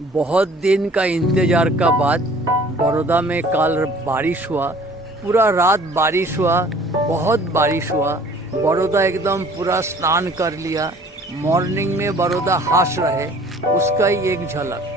बहुत दिन का इंतजार का बाद बड़ौदा में कल बारिश हुआ। पूरा रात बारिश हुआ, बहुत बारिश हुआ। बड़ौदा एकदम पूरा स्नान कर लिया। मॉर्निंग में बड़ौदा हंस रहे, उसका ही एक झलक।